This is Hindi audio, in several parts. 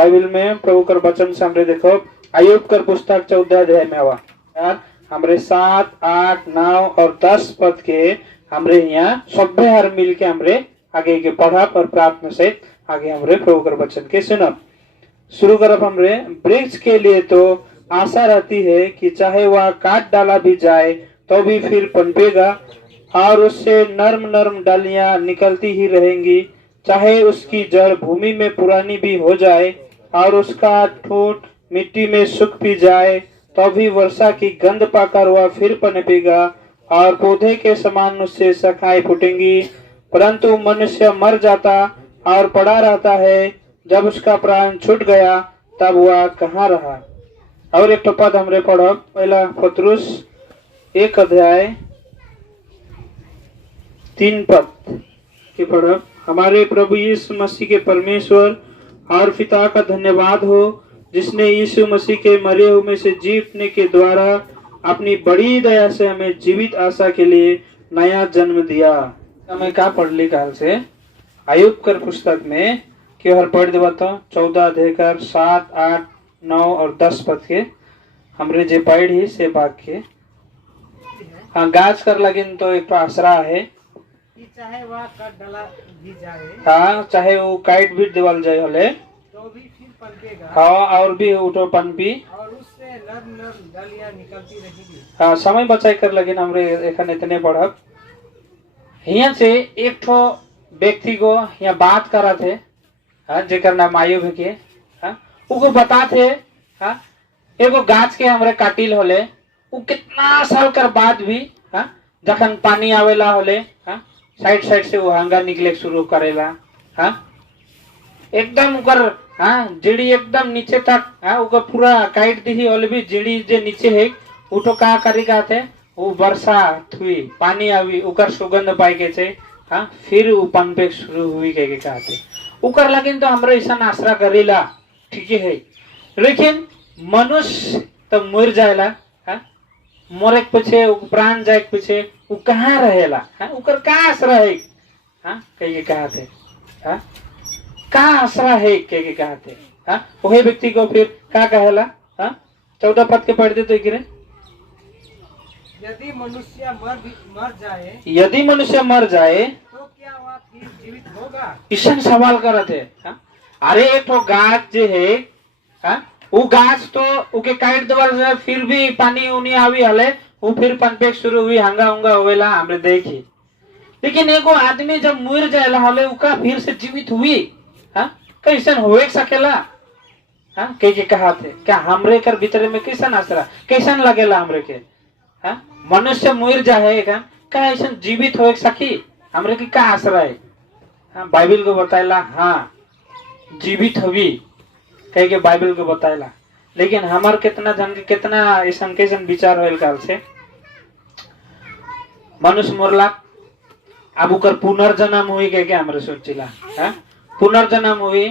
बाइबल में प्रभु कर वचन से हमरे देखो अय्यूब कर पुस्तक 14 अध्याय में हुआ यार हमरे 7, 8, 9 और 10 पद के हमरे यहाँ सभ्य हर मिल के हमरे आगे के पढ़ब और प्रार्थना से आगे हमरे प्रभु कर वचन के सुनब। शुरू करब हमरे। वृक्ष के लिए तो आशा रहती है कि चाहे वह काट डाला भी जाए तो भी फिर पनपेगा और उससे नर्म नर्म डालियां निकलती ही रहेंगी। चाहे उसकी जड़ भूमि में पुरानी भी हो जाए और उसका ठोंठ मिट्टी में सूख भी जाए तो भी वर्षा की गंध पाकर वह फिर पनपेगा और पौधे के समान उससे शाखाएं फूटेंगी। परंतु मनुष्य मर जाता और पड़ा रहता है, जब उसका प्राण छूट गया तब वह कहाँ रहा। और एक पद हमरे पढ़ब पहला पत्रुस 1 अध्याय 3 पद के पढ़ब। हमारे प्रभु यीशु मसीह के परमेश्वर और पिता का धन्यवाद हो, जिसने यीशु मसीह के मरे हुए में से जी उठने के द्वारा अपनी बड़ी दया से हमें जीवित आशा के लिए नया जन्म दिया। हमें क्या पढ़ ली काल से अय्यूब कर पुस्तक में क्यों हर पढ़ देवा तो 14 अध्याय कर 7, 8, 9 और 10 पद के हमरे जे पढ़ ही से भाग के हाँ गाज कर लगिन तो एक तो आसरा है चाहे वह काट डाला भी जाए हाँ चाहे वो काट भी देवल जाए होले तो भी फिर पनपेगा हाँ और भी उठो पनपी और उससे नर्म नर्म डालियां निकलती रहेंगी। हाँ समय बचाई कर लगिन हमरे एखन इतने पढ़ब। यहाँ से एक ठो व्यक्ति को यहाँ बात करा थे हाँ जेकर नाम अय्यूब है के हाँ उको बता थे हाँ एगो गाछ के हमरे काटिल होले वो कितना साल कर बाद भी हाँ जखन पानी आवेला होले हाँ साइड साइड से वो हंगा निकले शुरू करेला हाँ एकदम उकर हाँ जीड़ी एकदम नीचे तक हाँ उकर पूरा काट दी होले भी जीड़ी जे नीचे है उठो का करी का थे वो वर्षा हुई पानी आवी उकर सुगंध पाई के छे हाँ फिर वो पनपे शुरू हुई के कहते उकर लगिन तो हमरे ऐसा आसरा करेला ठीक है। लेकिन मनुष्य तो मर जाएला हाँ मरे के पीछे प्राण जाए के पीछे वो कहाँ रहेला हाँ उकर का आसरा है हाँ कहीं कहते हाँ का आसरा है कहीं कहते हाँ वही व्यक्ति को फिर का कहेला हाँ 14 पद के पढ़ दे तो गिरे यदि मनुष्य मर जाए तो क्या वह फिर जीवित होगा। ईशन सवाल करते हाँ? अरे एक तो गाछ जे है हाँ? वो गाछ तो उके काट देवल से फिर भी पानी उनी आवी हले वो फिर पनपेक शुरू हुई हंगा उंगा होवेला हमरे देखी। लेकिन एगो आदमी जब मर जाएला हले उका फिर से जीवित हुई हाँ कैसन होए सकेला हाँ के कहा थे क्या हमरे कर भीतर में कैसन आसरा कैसन लगेला हमरे के हाँ मनुष्य मर जाए का ऐसा जीवित हो सकी हमरे की का आसरा है हाँ बाइबल को बताएला हाँ जीवित हुई कह के बाइबल को बताएला। लेकिन हमार कितना जन के कितना ऐसा कैसन विचार होल काल से मनुष्य मरला अब उकर पुनर्जन्म हुई कह के हमरे सोचिला हाँ पुनर्जन्म हुई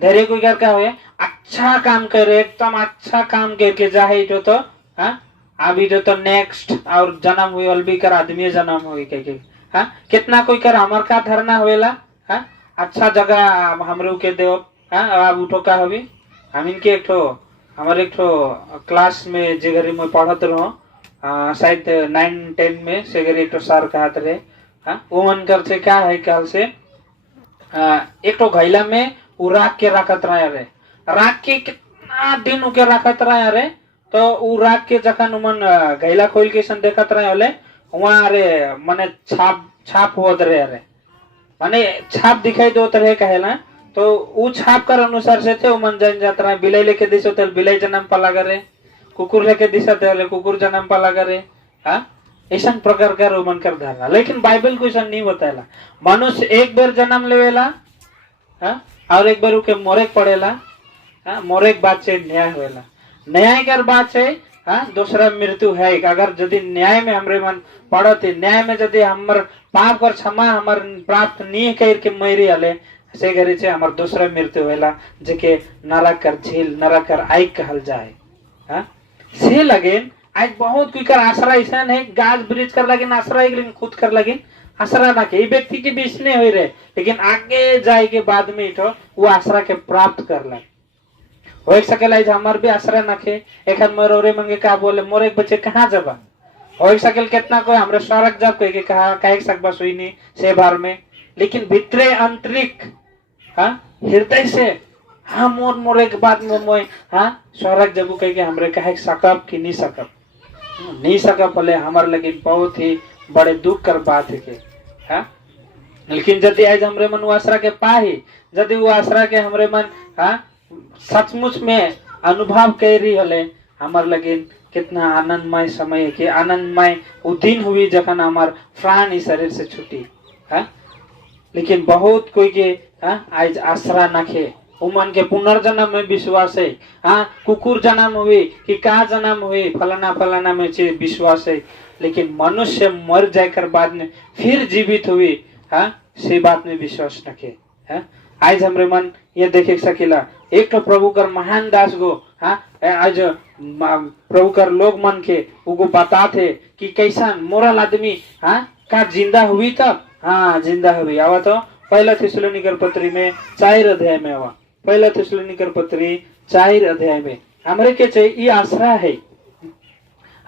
धैर्य कोई कर क्या हुए अच्छा काम करे एकदम अच्छा काम करके जाए तो हाँ अभी तो नेक्स्ट और जन्म हुई अलबी कर आदमी जन्म हुई के हाँ कितना कोई कर हमार का धरना होएला हाँ अच्छा जगह हमरे के देव हाँ अब उठो का हवी हम इनके एक ठो हमारे एक ठो क्लास में जे घरी में पढ़त रहो शायद 9, 10 में से घरी एक ठो सर कहत रहे हाँ वो मन कर से क्या है काल से एक ठो घैला में वो राख के रखत रहे राख के कितना दिन उके रखत रहे तो उ राख के जखन उमन घैला खोल के सन देखत रहे होले वहाँ अरे मने छाप होत रहे अरे माने छाप दिखाई दो रहे कहेला तो उ छाप कर अनुसार से थे उमन जान जात रहे बिलाई लेके दिसो तो बिलाई जन्म पाला करे कुकुर लेके दिशा थे कुकुर जन्म पाला करे हाँ ऐसा प्रकार का उमन कर धारा। लेकिन बाइबल को ऐसा नहीं बताएला मनुष्य एक बार जन्म लेवेला हाँ और एक बार उके मोरे पड़ेला हाँ मोरे के बाद से न्याय होएला न्याय कर बात है हाँ दूसरा मृत्यु है। अगर यदि न्याय में हमरे मन पड़ते न्याय में यदि हमर पाप कर क्षमा हमर प्राप्त नहीं कर के मरी हले से घरी से हमर दूसरा मृत्यु होला जेके नरक कर झील नरक कर आग कहल जाए हाँ से लगे आज बहुत कोई कर आसरा ऐसा है गाछ ब्रिज कर लगे आसरा लेकिन खुद कर लगे आसरा ना के व्यक्ति के बीच नहीं हो रहे लेकिन आगे जाए के बाद में वो आसरा के प्राप्त कर लगे हो सकेला आज हमार भी आसरा नखे एखन मोर ओरे मंगे का बोले मोर एक बच्चे कहाँ जबा हो सकेल कितना कोई हमरे स्वर्ग जब कोई के कहा काहे सकबा सुईनी से बार में लेकिन भीतरे आंतरिक हाँ हृदय से हाँ मोर मोर एक बात में मोय हाँ स्वर्ग जब कह के हमरे कहे सकब कि नहीं सकब बोले हमार लगे बहुत ही बड़े दुख कर बात है के हाँ लेकिन यदि आज हमरे मन वो आसरा के पाही यदि वो आसरा के हमरे मन हाँ सचमुच में अनुभव कर रही हले हमार लगे कितना आनंदमय समय है कि आनंदमय वो दिन हुई जखन हमार प्राण इस शरीर से छुटी हाँ लेकिन बहुत कोई के हाँ आज आसरा नखे उमन के पुनर्जन्म में विश्वास है हाँ कुकुर जन्म हुई कि का जन्म हुई फलाना फलाना में विश्वास है लेकिन मनुष्य मर जाकर बाद में फिर जीवित हुई हाँ से बात में विश्वास नखे हाँ आज हमरे मन ये देखे सकेला एक तो प्रभु कर महान दास गो हाँ आज प्रभु कर लोग मन के उनको बताते कि कैसा मोरल आदमी हाँ का जिंदा हुई तब हाँ जिंदा हुई आवा तो पहला थिस्सलुनीकर पत्री में 4 अध्याय में आवा पहला थिस्सलुनीकर पत्री 4 अध्याय में हमरे के चाहिए ये आसरा है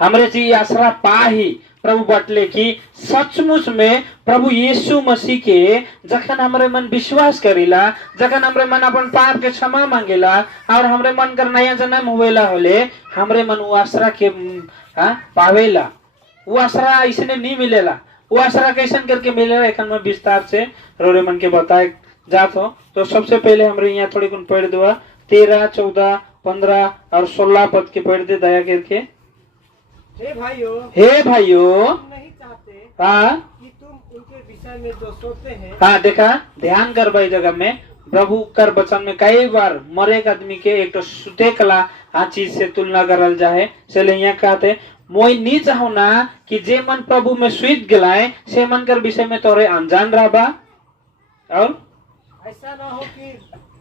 हमरे चाहिए आसरा पा ही प्रभु बटले कि सचमुच में प्रभु यीशु मसीह के जखन हमरे मन विश्वास करेला जखन हमरे मन अपन पाप के क्षमा मांगेला और हमरे मन कर नया जन्म हुएला होले हमरे मन वो आसरा के पावेला वो आसरा इसने नहीं मिलेला वो आसरा कैसन करके मिलेला एक में विस्तार से रोरे मन के बताए जात हो तो सबसे पहले हमरे यहाँ थोड़ी कुन पढ़ दुआ 13, 14, 15 और 16 पद के पढ़ दे दया करके। हे भाइयों नहीं चाहते हाँ कि तुम उनके विषय में जो सोचते हैं हाँ देखा ध्यान कर भाई जगह में प्रभु कर वचन में कई बार मरे एक आदमी के एक तो सुते कला हाँ चीज से तुलना करल जाए से यहाँ कहते मोई नहीं चाहो ना कि जे मन प्रभु में सुइत गलाए से मन कर विषय में तोरे अनजान रहा और ऐसा ना हो कि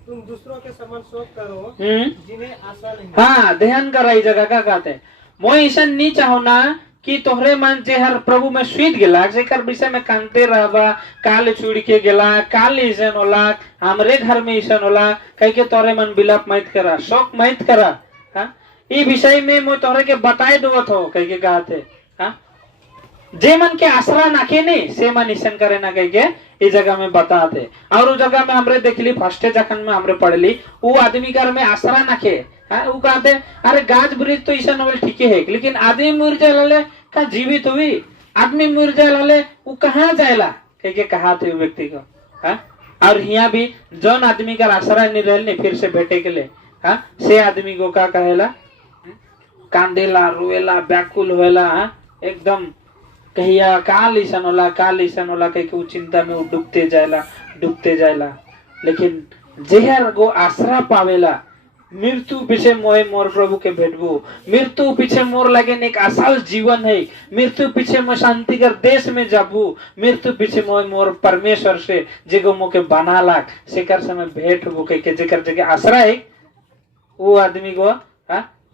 तुम दूसरों के समान सोच करो जिन्हें आशा नहीं। हाँ ध्यान कर रही जगह का कहते मोई ऐसा नहीं चाहो ना कि तोहरे मन जे हर प्रभु में सुइत गेला जेकर विषय में कांते रहबा काल छुड़ के गेला काल ऐसन होला हमरे घर में ऐसन होला कह के तोहरे मन विलाप मत करा शोक मत करा हाँ ये विषय में मैं तोहरे के बताए दो थो कह के कहते हाँ जे मन के आसरा नाके नहीं से मन ईसन करे ना कह के इस जगह में बताते और उस जगह में हमरे देखली फर्स्ट जखन में हमरे पढ़ली वो आदमी घर में आसरा नाके वो कहते अरे गाछ वृक्ष तो ईसा नवल ठीक है लेकिन आदमी मुर जाए का जीवित हुई आदमी मुर जाए वो कहाँ जाएला कह के कहा थे व्यक्ति को हाँ और यहाँ भी जौन आदमी का आसरा नहीं रहने फिर से भेटे के लिए हाँ से आदमी को का कहेला कांदेला रोएला व्याकुल होएला हाँ एकदम कहिया काल ईसन होला कह के चिंता में वो डूबते जाएला लेकिन जेहर गो आसरा पावेला मृत्यु पीछे मोए मोर प्रभु के भेटबू मृत्यु पीछे मोर लगे एक असल जीवन है मृत्यु पीछे मैं शांति कर देश में जाबू मृत्यु पीछे मोए मोर परमेश्वर से जेगो मोके बना लाख सेकर समय भेंट हो के जेकर जगह आसरा है वो आदमी को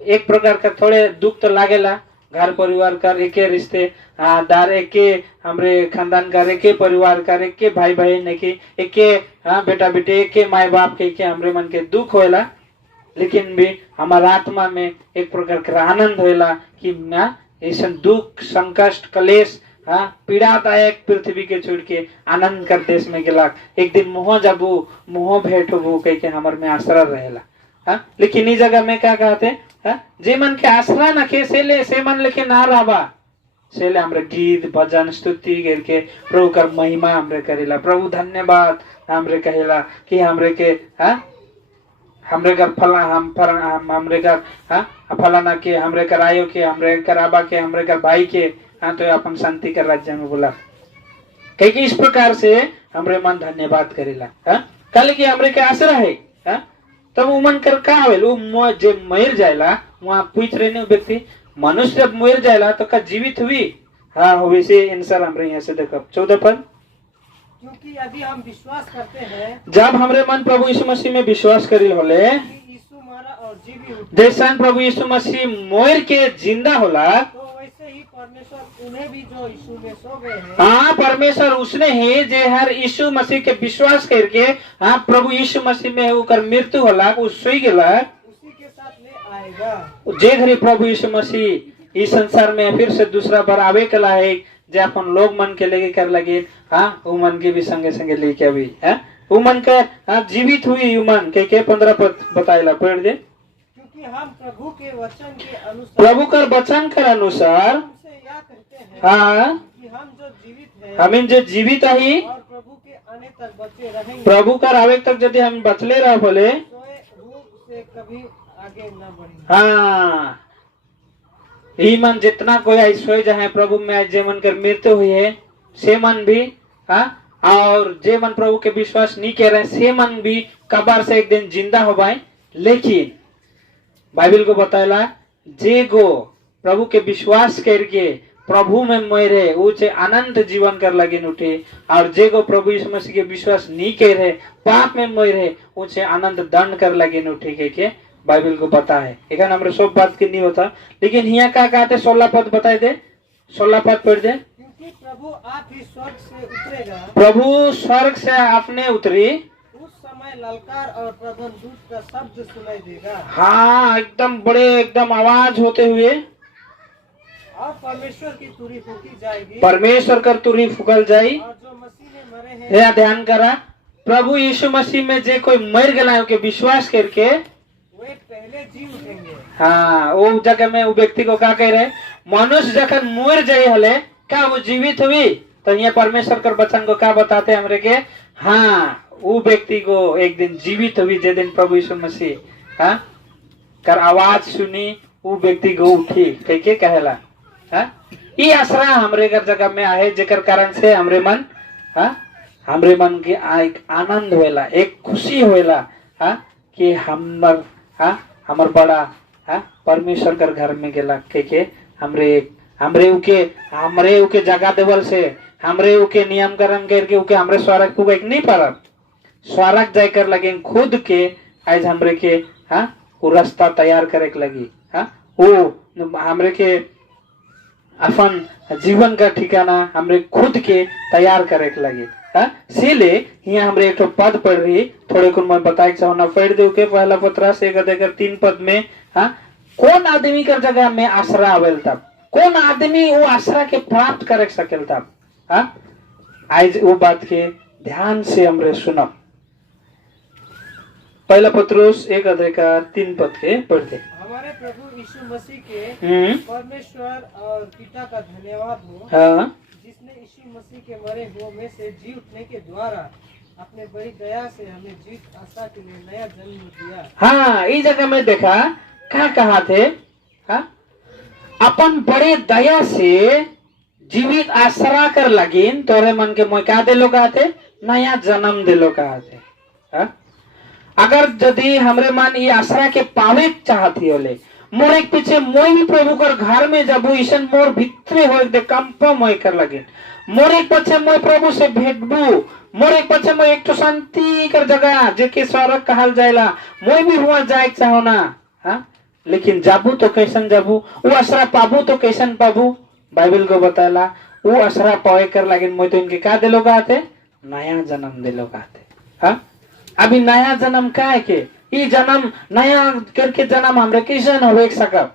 एक प्रकार का थोड़े दुख तो लागेला घर परिवार का एक रिश्ते दार एक हमरे खानदान का एक परिवार का एक भाई बहन एक बेटा बेटे एक माए बाप के हमरे मन के दुख होएला लेकिन भी हमारा आत्मा में एक प्रकार का आनंद होएला कि ऐसा दुख संकष्ट कलेश पीड़ादायक पृथ्वी के छोड़ के आनंद कर देश में गेला एक दिन मोह जाबू मोह भेंट होबू कह के हमार में आसरा रहेला लेकिन इस जगह में क्या कहते जे मन के आसरा नखे से मन लेके ना रहबा सेले हमरे गीत भजन स्तुति करके प्रभु कर महिमा हमरे करेला प्रभु धन्यवाद हमरे कहेला कि हमरे के हमरे घर फला हमरे घर फलाना के हमरे घर आयो के हमरे घर आबा के हमरे घर भाई के तो अपन शांति का राज्य में बोला कहीं इस प्रकार से हमरे मन धन्यवाद करेला कल की हमरे के आसरा है तब वो मन कर का आवेल वो जे मर जाएला वहाँ पूछ रहे व्यक्ति मनुष्य जब मर जाएला तो का जीवित हुई हाँ हुई से आंसर हमरे यहाँ से देखो 14 पद क्योंकि यदि हम विश्वास करते हैं जब हमरे मन प्रभु यीशु मसीह में विश्वास करी होले यीशु मरा और जीवित जैसन प्रभु यीशु मसीह मोर के जिंदा होला तो वैसे ही परमेश्वर उन्हें भी जो यीशु में सो गए हैं हाँ परमेश्वर उसने ही जे हर यीशु मसीह के विश्वास करके हाँ प्रभु यीशु मसीह में होकर मृत्यु होला वो सोई गेला उसी आएगा। जे घरी प्रभु यीशु मसीह इस संसार में फिर से दूसरा बार आवे कला है, जे अपन लोग मन के लेके कर लगे, हाँ वो मन के भी संगे संगे लेके अभी है वो मन का, हाँ जीवित हुई यू मन के 15 पद बताएला पढ़ दे। क्योंकि हम प्रभु के वचन के अनुसार, प्रभु का वचन के अनुसार हमसे यह कहते हैं हाँ कि हम जो जीवित हैं हमें जो जीवित आई और प्रभु के आने तक बचे रहेंगे, प्रभु का आवे तक यदि हम बचले रह बोले, सोए रूप से कभी आगे न बढ़ेंगे। हाँ ही मन जितना कोई आई सोए जाए प्रभु में, जे मन कर मृत्यु हुई है से मन भी, हाँ और जे मन प्रभु के विश्वास नहीं कर रहे से मन भी कबार से एक दिन जिंदा हो पाए। लेकिन बाइबल को बताया जे गो प्रभु के विश्वास करके प्रभु में मरे उसे अनंत जीवन कर लगे उठे, और जे गो प्रभु यीशु मसीह के विश्वास नहीं कर रहे पाप में मरे उसे अनंत दंड कर लगे उठे के बाइबल को पता है। एक हमारे सब बात की नहीं होता, लेकिन यहाँ क्या कहते 16 पद बताए दे, 16 पद पढ़ दे। क्योंकि प्रभु आप ही स्वर्ग से उतरेगा, प्रभु स्वर्ग से आपने उतरी, उस समय ललकार और प्रधान दूत का शब्द सुनाई देगा, हाँ एकदम बड़े एकदम आवाज होते हुए, और परमेश्वर की तुरी फूकी जाएगी, परमेश्वर कर तुरी फुकल जाई। और जो मसीह में मरे हैं, यह ध्यान करा प्रभु यीशु मसीह में जे कोई मर गला के विश्वास करके वे पहले जी उठेंगे। हाँ वो जगह में वो व्यक्ति को क्या कह रहे, मनुष्य जखन मर जाए हले क्या वो जीवित हुई, तो ये परमेश्वर कर वचन को क्या बताते हमरे के, हाँ वो व्यक्ति को एक दिन जीवित हुई जे दिन प्रभु यीशु मसीह हाँ कर आवाज सुनी वो व्यक्ति को उठी कह के कहला। हाँ ये आसरा हमरे कर जगह में आए जेकर कारण से हमरे मन, हाँ हमरे मन के एक आनंद होएला, एक खुशी होएला, हाँ कि हमर, हाँ हमर बड़ा, हाँ परमेश्वर कर घर में गेला के हमरे उके जगह देवल से हमरे उके नियम कर्म करके उके हमरे स्वर्ग को एक नहीं परब, स्वर्ग जाय कर लगे खुद के आज हमरे के, हाँ वो रास्ता तैयार करे के लगी, हाँ वो हमरे के अपन जीवन का ठिकाना हमरे खुद के तैयार करे के लगे। सीले यहाँ हमरे एक पद पढ़ रही थोड़े को मैं बताए चाहना पढ़ दे के पहला पत्रा से 1-3 पद में, हाँ कौन आदमी कर जगह में आसरा आवेल तब, कौन आदमी वो आसरा के प्राप्त कर सकेल तब, हाँ आज वो बात के ध्यान से हमरे सुनब। पहला पत्रोस 1-3 पद के पढ़ दे। हमारे प्रभु यीशु मसीह के परमेश्वर और पिता का धन्यवाद हो, हाँ जिसने यीशु मसीह के मरे हुए में से जी उठने के द्वारा अपने बड़ी दया से हमें जीवित आशा के लिए नया जन्म दिया। हाँ इस जगह में देखा क्या कहा थे, हाँ अपन बड़े दया से जीवित आसरा कर लगिन तोरे मन के मोय क्या दिलो कहा थे, नया जन्म दिलो कहा थे। हाँ अगर यदि हमरे मन ये आसरा के पावे चाहती होले मोर एक पीछे मोय भी प्रभु कर घर में जबू ईशन मोर भितरे हो दे कंप मोय कर लगे, मोर एक पीछे मोय प्रभु से भेटबू, मोर एक पीछे मोय एक तो शांति कर जगह जेके स्वर्ग कहल जाएला मोय भी हुआ जाए चाहो ना, हाँ लेकिन जाबू तो कैसन जाबू, वो आसरा पाबू तो कैसन पाबू, बाइबल को बताला वो आसरा पावे कर लगे मोय तो इनके क्या दिलो कहते, नया जन्म दिलो कहते। हाँ अभी नया जन्म का है के ये जन्म नया करके जन्म हमरे कैसन हो सकब,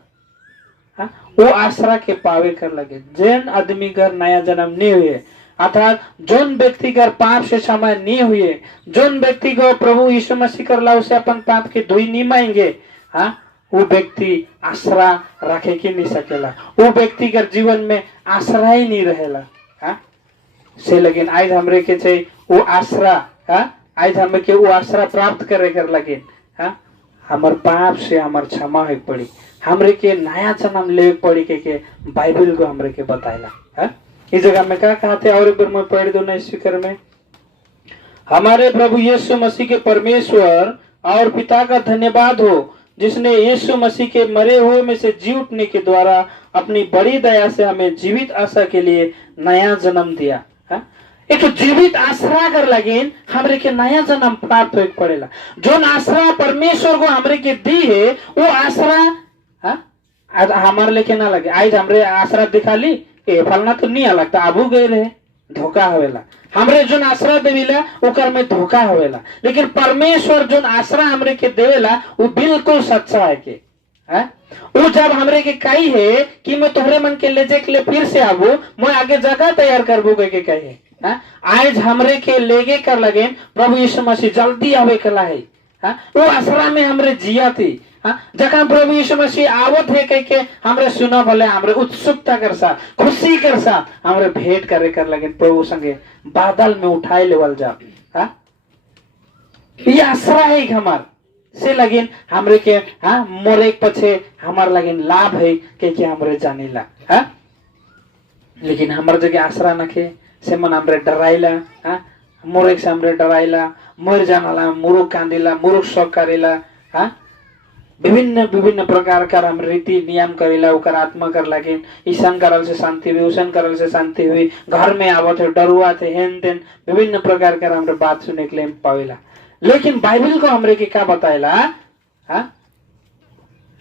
हाँ वो आसरा के पावे कर लगे जैन आदमी कर नया जन्म नहीं हुए, अर्थात जोन व्यक्ति कर पाप से समय नहीं हुए, जोन व्यक्ति को प्रभु यीशु मसीह कर लाओ से अपन पाप के धोई नहीं माएंगे, हाँ वो व्यक्ति आसरा रखे के नहीं सकेला, वो व्यक्ति कर जीवन में आसरा ही नहीं रहेला। हाँ से लेकिन आज हमरे के चाहिए वो आसरा, हाँ आज हमें के वो आसरा प्राप्त करे कर लगे, हाँ हमार पाप से हमार क्षमा हो पड़ी, हमरे के नया जन्म ले पड़ी के बाइबल को हमरे के बताएला। हाँ इस जगह में क्या कहते और एक बार मैं पढ़ दो ना स्पीकर में, हमारे प्रभु यीशु मसीह के परमेश्वर और पिता का धन्यवाद हो, जिसने यीशु मसीह के मरे हुए में से जी उठने के द्वारा अपनी बड़ी दया से हमें जीवित आशा के लिए नया जन्म दिया। हाँ एक तो जीवित आसरा कर लगे हमरे के नया जन्म प्राप्त हो पड़ेला, जो आसरा परमेश्वर को हमरे के दी है वो आसरा, हाँ हमारे लेके ना लगे आज हमरे आसरा दिखा ली ए फलना तो नहीं लगता आबू गए रहे धोखा होवेला, हमरे जो आसरा देवेला ओकर में धोखा होवेला, लेकिन परमेश्वर जो आसरा हमरे के देवेला वो बिल्कुल सच्चा है के, हाँ? वो जब हमरे के कही है कि मैं तोहरे मन के ले के लिए फिर से आबू, मैं आगे जगह तैयार करबू के कही है। हाँ? आज हमरे के लेगे कर लगे प्रभु यीशु मसीह जल्दी आवे कला है। हाँ? वो आसरा में हमरे जिया थी। हाँ? जखा प्रभु यीशु मसीह आवत है कह के हमरे सुना भले हमरे उत्सुकता कर सा, खुशी कर सा, हमरे भेंट करे कर लगे प्रभु संगे बादल में उठाए लेवल जा। हाँ? ये आसरा है हमार से लगिन हमरे के। हाँ? मोरे पछे हमार लगिन लाभ है के हमरे जाने ला। हाँ? लेकिन हमार जगह आसरा नखे से मन हमरे डराइला। हाँ? मोरे से हमरे डराइला, मर जानाला, मुरुख कांदिला, मुरुख शौक करेला। हाँ? विभिन्न विभिन्न प्रकार का हम रीति नियम करेला, उकर आत्मा कर लगे ईसन करल से शांति हुई, उसन करल से शांति हुई, घर में आवत है डरुआ थे, हेन तेन विभिन्न प्रकार का हमरे बात सुने के लिए पावेला। लेकिन बाइबल को हमरे के क्या बताएला? हाँ?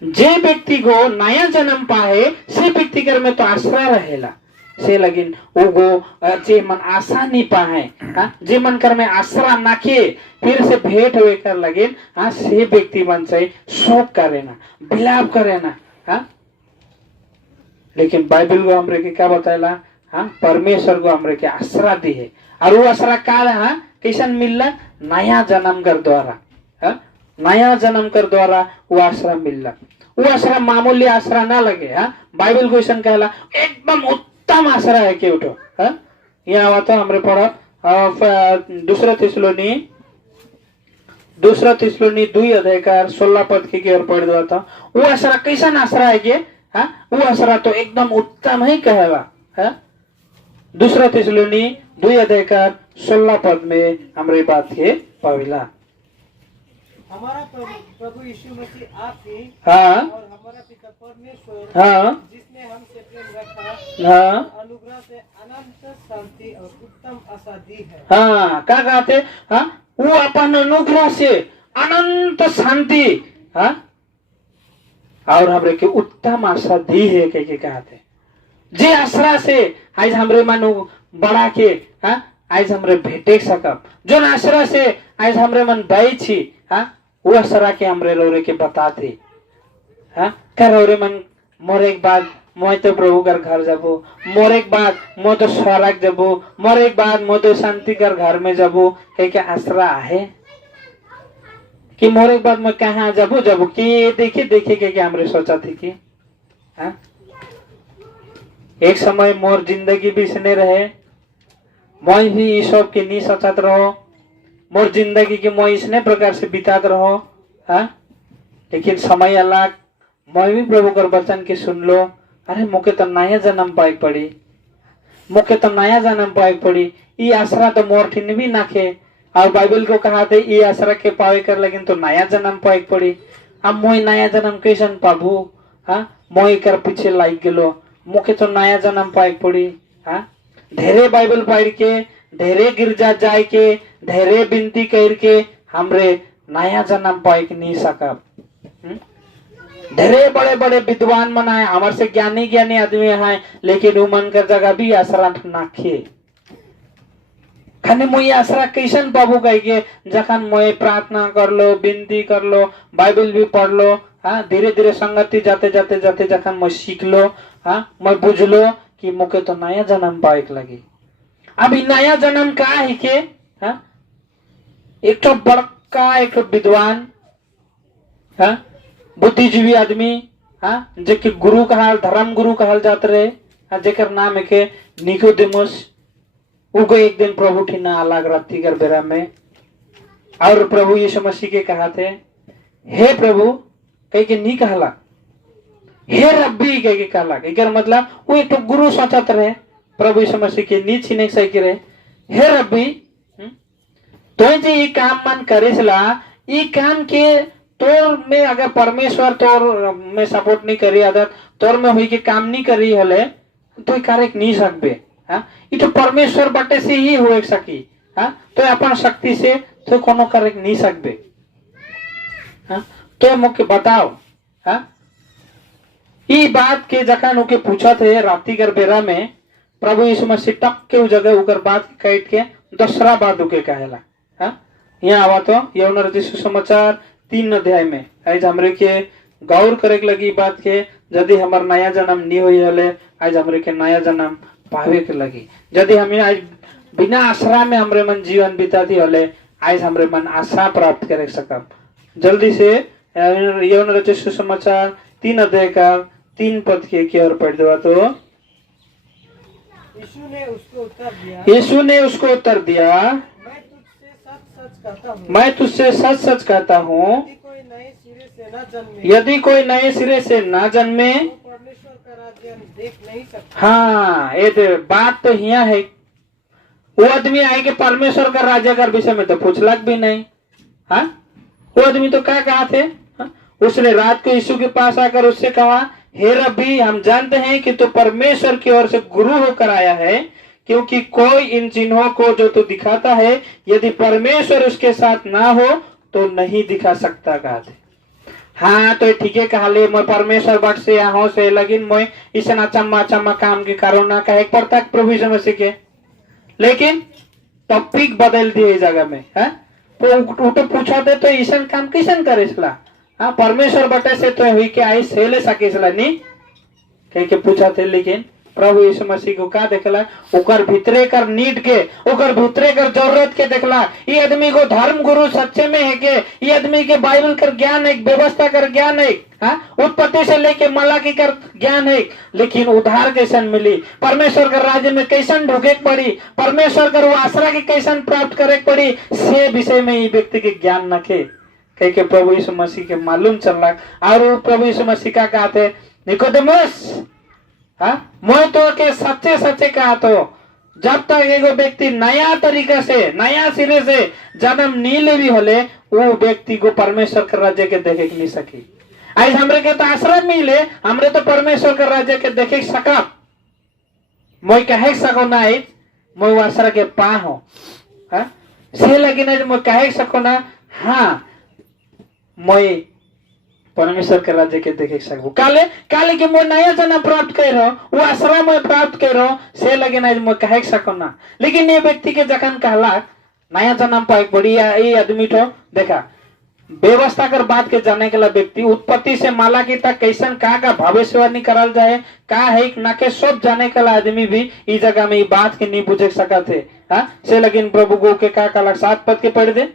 जे व्यक्ति को नया जन्म पाए से व्यक्ति कर में तो आसरा रहेला से लगिन उगो जे मन आशा नहीं पाए। हाँ? जे मन कर में आसरा नाखे फिर से भेंट हुए कर लगिन। हाँ? से व्यक्ति मन से शोक करे ना, विलाप करे ना। हाँ? लेकिन बाइबल को हमरे के क्या बताएला? हाँ? परमेश्वर को हमरे के आसरा दी है, और वो आसरा का है? कैसन मिलला? नया जन्म कर द्वारा। हाँ? नया जन्म कर द्वारा वो आसरा मिलला। वो आसरा मामूली आसरा ना लगे। हाँ? बाइबल को ऐसा कहला एकदम उत्तम आसरा है के उठो। हाँ? यहाँ आता हमरे पढ़ा दूसरा थिस्सलुनी 2:16 की ओर पढ़ दो। वो आसरा कैसा आसरा है के? हाँ? वो आसरा तो एकदम उत्तम ही कहेगा। हाँ? दूसरा थिस्सलुनी 2:16 में हमारी बात है पविला। हमारा प्रभु यीशु मसीह आप ही हाँ? और हमारा पिता परमेश्वर हाँ? जिसने हमसे प्रेम रखा, हाँ? अनुग्रह से अनंत शांति और उत्तम आशा दी है। हाँ? क्या कहते? हाँ? वो अपन अनुग्रह से अनंत शांति, हाँ, और हमरे के उत्तम आशा दी है के कहते। जे आसरा से आज हमरे मन बड़ा के, हाँ, आज हमरे भेटे सकब, जो आसरा से आज हमरे मन दई छी, हाँ, वो आसरा के हमरे रोरे के बताते। हाँ? कर रोरे मन मोर एक बाद मैं तो प्रभु कर घर जाबो, मोर एक बाद मैं तो स्वर्ग जाबो, मोर एक बाद मैं तो शांति कर घर में जाबो कह के आसरा है कि मोर एक बाद मैं कहाँ जाबो कि देखे देखे के हमरे सोचा थी कि हाँ? एक समय मोर जिंदगी भी इसने रहे, मैं भी इस सब के नहीं सोचत रहो, मोर जिंदगी के मैं इसने प्रकार से बितात रहो। हाँ? लेकिन समय अलग, मैं भी प्रभु कर वचन के सुन लो, अरे मुके तो नया जन्म पाए पड़ी, मुके तो नया जन्म पाए पड़ी। ये आसरा तो मोर ठिन भी नाखे, और बाइबल को कहा थे ये आसरा के पावे कर लगिन तो नया जन्म पाए पड़ी। अब मोई नया जन्म कैसन पाबू? हाँ? मोई कर पीछे लाग गेलो, मुके तो नया जन्म पाए पड़ी। हाँ? ढेरे बाइबल पढ़ के, ढेरे गिरजा जाए के, ढेरे विनती करके हमरे नया जन्म पाए नहीं सकब। ढेरे बड़े बड़े विद्वान मन आए, हमारे से ज्ञानी ज्ञानी आदमी है, लेकिन वो मन कर जगह भी आसरा नाखे। खाने मोई आसरा कैसन पाबू कह जखन मोए प्रार्थना कर लो, विनती कर लो, बाइबल भी पढ़ लो। हाँ? धीरे धीरे संगति जाते जाते जाते जखन मैं सीख लो, हाँ, मैं बुझ लो कि मुके तो नया जन्म पाए लगी। अब नया जन्म का है के? हाँ? एक तो बड़का एक विद्वान, हाँ, बुद्धिजीवी आदमी, हाँ, जेके गुरु कहल, धर्म गुरु कहल जाते रहे, हाँ, जेकर नाम है के निकोदेमुस। उनको एक दिन प्रभु ठिना अलग रात्रि कर बेरा में, और प्रभु यीशु मसीह के कहा थे, हे प्रभु कह के नहीं कहला, हे रब्बी कह के कहला। एकर मतलब वो एक तो गुरु सोचत रहे, प्रभु यीशु मसीह के नी छीने सही रहे, हे रब्बी तो जे ये काम मन करेसला, ये काम के तोर में अगर परमेश्वर तोर में सपोर्ट नहीं करी, अगर तोर में हुई के काम नहीं करी हले तो कार्य नहीं सकबे। हाँ? ये तो परमेश्वर बटे से ही हो सकी। हाँ? तो अपन शक्ति से तो कोनो कार्य नहीं सकबे। हाँ? तो मुख्य बताओ। हाँ? ये बात के जखन उके पूछा थे रात्रि कर बेरा में, प्रभु यीशु मसीह टक के जगह उकर बात कैट के दूसरा बात उके कहेला। हाँ? यहाँ आवा तो यूहन्ना रचित सुसमाचार 3 अध्याय में आज हमरे के गौर करे के लगी बात के यदि हमार नया जन्म नहीं हुई हले आज हमरे के नया जन्म पावे के लगी यदि हमें आज बिना आश्रा में हमरे मन जीवन बिताती हले आज हमरे मन आशा प्राप्त करे सकम। जल्दी से यौन रचित सुसमाचार 3 अध्याय का 3 पद की ओर पढ़ दो। तो यीशु ने उसको उत्तर दिया, यीशु ने उसको उत्तर दिया, मैं तुझसे सच सच कहता हूँ यदि कोई नए सिरे से ना जन्मे तो परमेश्वर का राज्य देख नहीं सकता। हाँ ये तो बात तो यहाँ है। वो आदमी आए कि परमेश्वर का राज्य का विषय में तो पूछलक भी नहीं। हाँ वो आदमी तो क्या कहा थे? हाँ? उसने रात को यीशु के पास आकर उससे कहा, हे रब्बी, हम जानते हैं कि तू परमेश्वर की ओर से गुरु होकर आया है, क्योंकि कोई इन चिन्हों को जो तू दिखाता है यदि परमेश्वर उसके साथ ना हो तो नहीं दिखा सकता। कहा थे हाँ तो ठीक है कहा ले मैं परमेश्वर बट से यहाँ से लेकिन मैं इसे अचम्मा काम के कारण ना कहे पड़ता प्रभु यीशु मसीह के, लेकिन टॉपिक बदल दिए जगह में। है तो पूछा थे तो ईसन काम किसन करे हाँ परमेश्वर बटे से तो हुई के आई से ले सके नहीं कह के पूछा थे। लेकिन प्रभु यीशु मसीह को क्या देखला ओकर भीतरे कर नीड के ओकर भीतरे कर जरूरत के देखला। ये आदमी को धर्म गुरु सच्चे में है के ये आदमी के बाइबल कर ज्ञान है, व्यवस्था कर ज्ञान है, हाँ उत्पत्ति से लेके मलाकी कर ज्ञान है, लेकिन उधार कैसन मिली, परमेश्वर का राज्य में कैसन ढूके पड़ी, परमेश्वर कर वो आश्रा के कैसन प्राप्त करे पड़ी, से विषय में ये व्यक्ति के ज्ञान न थे। कह के प्रभु यीशु मसीह के मालूम चल रहा। और वो प्रभु यीशु मसीह का कहते निकोदेमुस, हाँ मैं तो के सच्चे सच्चे कहा तो जब तक एक व्यक्ति नया तरीका से नया सिरे से जन्म नहीं ले भी होले वो व्यक्ति को परमेश्वर के राज्य के देखे नहीं सकी। आज हमरे के तो आश्रम मिले हमरे तो परमेश्वर के राज्य के देखे सका मैं कहे सको ना मैं आश्रा के पा हो से लगी ना मैं कहे सको ना हाँ मैं परमेश्वर के राज्य के देखे सकूं। काले काले के मैं नया जन्म प्राप्त कर रहा वो आश्रम में प्राप्त कर रहा से लगे ना मैं कह सको ना। लेकिन ये व्यक्ति के जखन कहला नया जन्म पाए बड़ी ये आदमी तो देखा व्यवस्था कर बात के जाने के लिए व्यक्ति उत्पत्ति से माला की तक कैसन का भविष्यवाणी करल जाए का है ना के सब जाने के लिए आदमी भी इस जगह में बात के नहीं बुझे सका थे। हाँ से लेकिन प्रभु को के का 7 पद के पढ़ दे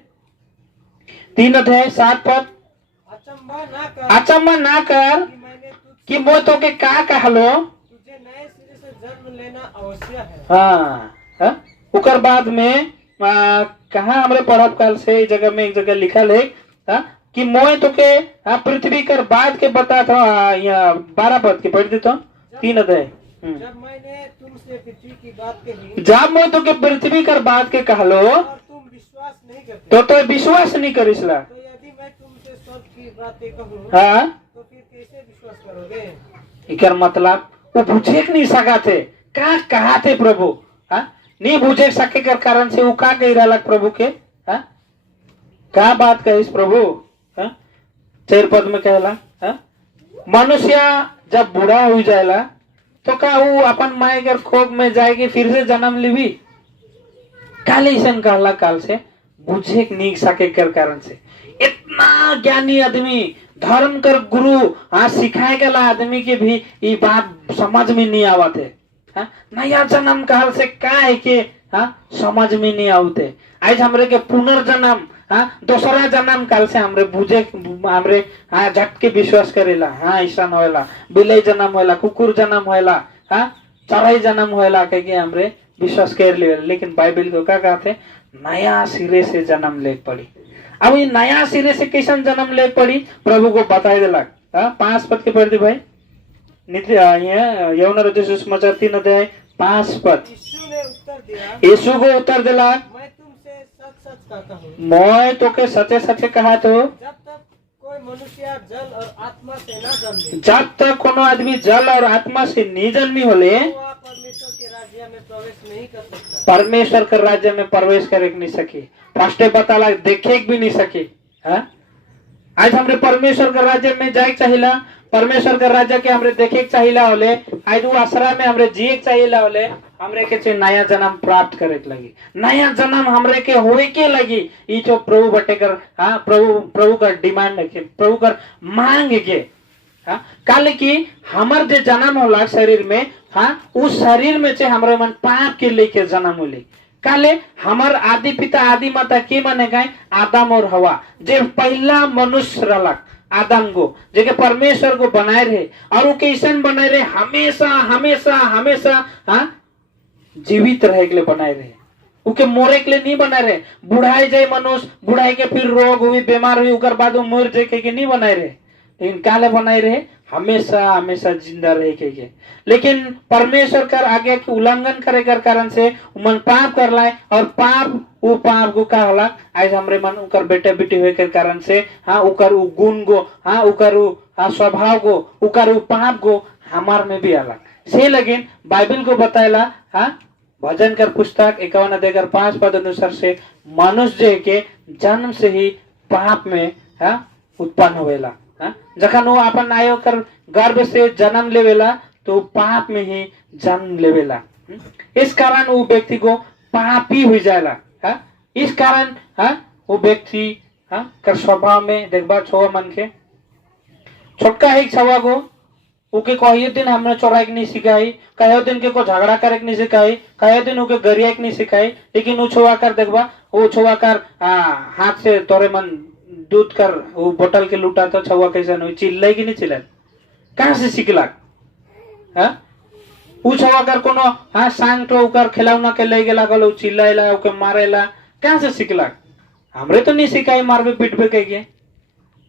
3 अध्याय 7 पद। अचम्मा ना कर कि मैं तो के का कहलो तुझे नए सिरे से जन्म लेना आवश्यक है। हाँ उकर बाद में कहा हमरे पढ़ब काल से इस जगह में एक जगह लिखल है कि मैं तो के पृथ्वी कर बाद के बता था यहाँ 12 पद के पढ़ देता 3 अध्याय। जब मैंने तुमसे पृथ्वी की बात कही जब मैं तो के पृथ्वी कर बात के कहलो और तुम विश्वास नहीं करते तो विश्वास नहीं करिसला तो यदि मैं तुमसे स्वर्ग की बातें कहूँ हाँ तो फिर कैसे विश्वास करोगे? इकर मतलब वो पूछे नहीं सका थे का कहा थे प्रभु। हाँ नहीं पूछे सके कर कारण से वो का कह रहा प्रभु के हाँ का बात कहिस प्रभु। हाँ 4 पद में कहला मनुष्य जब बूढ़ा हो जाएला तो का वो अपन माए कर खोग में जाएगी फिर से जन्म लेवी काले ईसन कहला काल से बुझे नहीं सके कर कारण से इतना ज्ञानी आदमी धर्म कर गुरु हाँ सिखाए गला आदमी के भी ये बात समझ में नहीं आवत है। हाँ नया जन्म काल से का है के हाँ समझ में नहीं आवते। आज हमरे के पुनर्जन्म हाँ दूसरा जन्म काल से हमरे बुझे हमरे हाँ झट के विश्वास करेला हाँ ऐसा होएला बिलाई जन्म होएला कुकुर जन्म होएला हाँ चराई जन्म होएला कह के हमरे विश्वास कर ले। लेकिन बाइबल को क्या कहते नया सिरे से जन्म ले पड़ी। अब ये नया सिरे से कैसन जन्म ले पड़ी प्रभु को बताई दिला। 5 पद के पढ़ दी भाई यौन रचित सुसमाचार 3 अध्याय 5 पद। यीशु को उत्तर दिला मैं तुमसे सच सच कहता हूँ मैं तो के सचे सचे कहा तो जब तक कोई मनुष्य जल और आत्मा से ना जन्मे जब तक कोनो आदमी जल और आत्मा से नहीं जन्मी होले वह परमेश्वर के राज्य में प्रवेश नहीं कर सकता। परमेश्वर के राज्य में प्रवेश करे नहीं सके फर्स्ट बताला देखे भी नहीं सके। हाँ आज हमरे परमेश्वर के राज्य में जाए चाहिला परमेश्वर के राज्य के हमरे देखे चाहिला होले आज वो आश्रय में हमरे जिए चाहिला होले हमरे के नया जन्म प्राप्त करे लगी नया जन्म हमरे के होए के लगी ये जो प्रभु बटे कर हाँ प्रभु का डिमांड है प्रभु कर मांग के हाँ काले कि हमार जे जन्म होला शरीर में, हाँ उस शरीर में से हमारे मन पाप के लेके जन्म होली। काले हमार आदि पिता आदि माता के माने गए आदम और हवा, जे पहला मनुष्य रहलक आदम को, जेके परमेश्वर को बनाए रहे, और वो कैसन बनाए रहे, हमेशा हमेशा हमेशा हाँ जीवित रहे के लिए बनाए रहे, उके मोरे के लिए नहीं बनाए रहे। बुढ़ाई जाए मनुष्य, बुढ़ाई के फिर रोग हुई बीमार हुई उकर बाद वो मर जाए के नहीं बनाए रहे, लेकिन काले बनाए रहे हमेशा हमेशा जिंदा रहे के। लेकिन परमेश्वर कर आज्ञा के उल्लंघन करे कर कारण से मन पाप कर लाए, और पाप वो पाप को का होला आज हमरे मन उकर बेटे बेटी हुए के कारण से हाँ उकर उ गुण गो, हाँ उकर उ हाँ स्वभाव गो, उकर उ पाप गो हमार में भी अलग से। लेकिन बाइबल को बताएला हाँ भजन कर पुस्तक 51:5 अनुसार से मनुष्य के जन्म से ही पाप में हाँ उत्पन्न होवेला। हाँ जखन वो अपन आयो कर गर्भ से जन्म लेवेला तो पाप में ही जन्म लेवेला। इस कारण वो व्यक्ति को पापी हो जाएला। हाँ इस कारण हाँ वो व्यक्ति हाँ कर स्वभाव में देखबा छुआ मन के छोटका है छुआ को उके कहियो दिन हमने चोराई के नहीं सिखाई, कहियो दिन के को झगड़ा करे के नहीं सिखाई, कहियो दिन उके गरिया के नहीं सिखाई, लेकिन वो छुआ कर देखबा वो छुआ कर हाथ से तोरे मन दूध कर वो बोतल के लूटा तो छुआ कैसे नहीं चिल्लाई कि नहीं चिल्लाई, कहाँ से सीखला? हाँ वो छुआ कर कोनो हाँ सांग तो उकर खिलौना के ले गेला गलो चिल्लाइला उके मारेला, कहाँ से सीखला? हमरे तो नहीं सिखाई मारबे पीटबे कह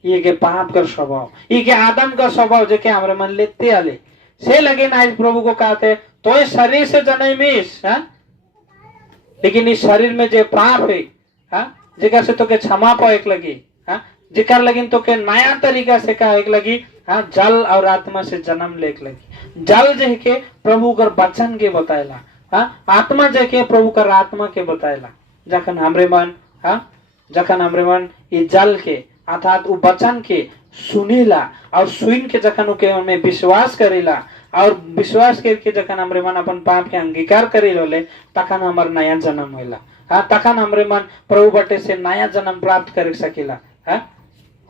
ये के पाप कर स्वभाव, ये के आदम का स्वभाव जो के हमारे मन लेते आले से लगे ना। आज प्रभु को कहते तो इस शरीर से जन्मिस, हाँ लेकिन इस शरीर में जो पाप है हाँ जिकर से तो के क्षमा पाए लगी, हाँ जिकर लगी तो के नया तरीका से का एक लगी हाँ जल और आत्मा से जन्म लेक लगी। जल जो के प्रभु कर वचन के बताएला, हाँ आत्मा जो के प्रभु कर आत्मा के बताएला। जखन हमरे मन हाँ जखन हमरे मन ये जल के अर्थात वो वचन के सुनेला और सुन के जखन के में विश्वास करेला और विश्वास करके जखन हमरे मन अपन पाप के अंगीकार करेले तखन हमर नया जन्म होला। हाँ तखन हमरे मन प्रभु बटे से नया जन्म प्राप्त कर सकेला। हाँ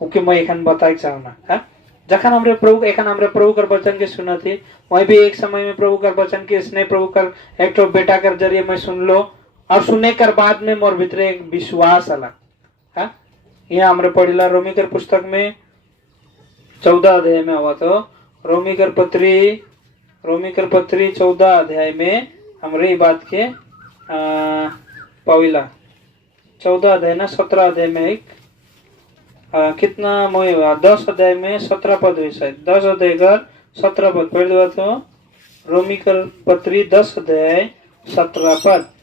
ओके मैं एखन बताए चाहना हाँ जखन हमरे प्रभु कर वचन के सुना थी वही भी एक समय में प्रभु कर वचन के स्नेह प्रभु कर एक तो बेटा कर जरिए मैं सुन लो और सुनने कर बाद में मोर भीतरे एक विश्वास अलग। हाँ यहाँ हमारे पढ़िला रोमी कर पुस्तक में 14 अध्याय में हुआ तो रोमी कर पत्री 14 अध्याय में हमारे बात के पविला 14 अध्याय ना 17 अध्याय में एक कितना मोह हुआ 10 अध्याय में 17 पद हुई शायद 10 अध्याय कर 17 पद पढ़ दिया तो रोमी कर पत्री 10 अध्याय 17 पद।